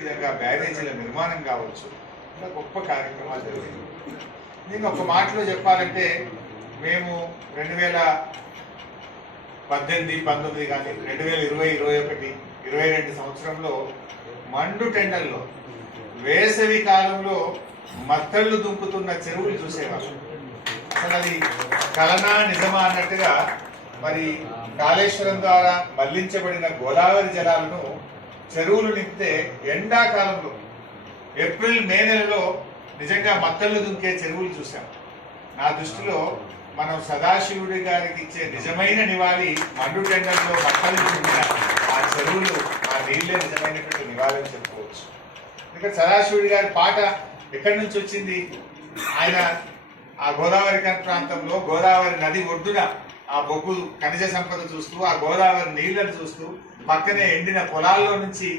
విధంగా బ్యారేజీల నిర్మాణం కావచ్చు, ఇలా గొప్ప కార్యక్రమాలు జరిగాయి. నేను ఒక మాటలో చెప్పాలంటే మేము 2018, 19 కానీ 2020, 21, 22 సంవత్సరంలో మండు టెండర్లో వేసవి కాలంలో మత్తళ్ళు దుంపుతున్న చెరువులు చూసేవాళ్ళం. అసలు అది కలనా నిజమా అన్నట్టుగా మరి కాళేశ్వరం ద్వారా మళ్లించబడిన గోదావరి జలాలను చెరువులు నింపితే ఎండాకాలంలో ఏప్రిల్, మే నెలలో నిజంగా మత్తళ్ళు దుంకే చెరువులు చూసాం. నా దృష్టిలో మనం సదాశివుడి గారికి ఇచ్చే నిజమైన నివాళి మండు టెండర్లో మత్తళ్ళు దుంకిన ఆ చెరువులు, ఆ నీళ్లే నిజమైనటువంటి నివాళి అని చెప్పుకోవచ్చు. ఇంకా సదాశివుడి గారి పాట ఎక్కడి నుంచి వచ్చింది? ఆయన ఆ గోదావరి ప్రాంతంలో గోదావరి నది ఒడ్డున ఆ బొగ్గు ఖనిజ సంపద చూస్తూ, ఆ గోదావరి నీళ్లను చూస్తూ, పక్కనే ఎండిన పొలాల్లో నుంచి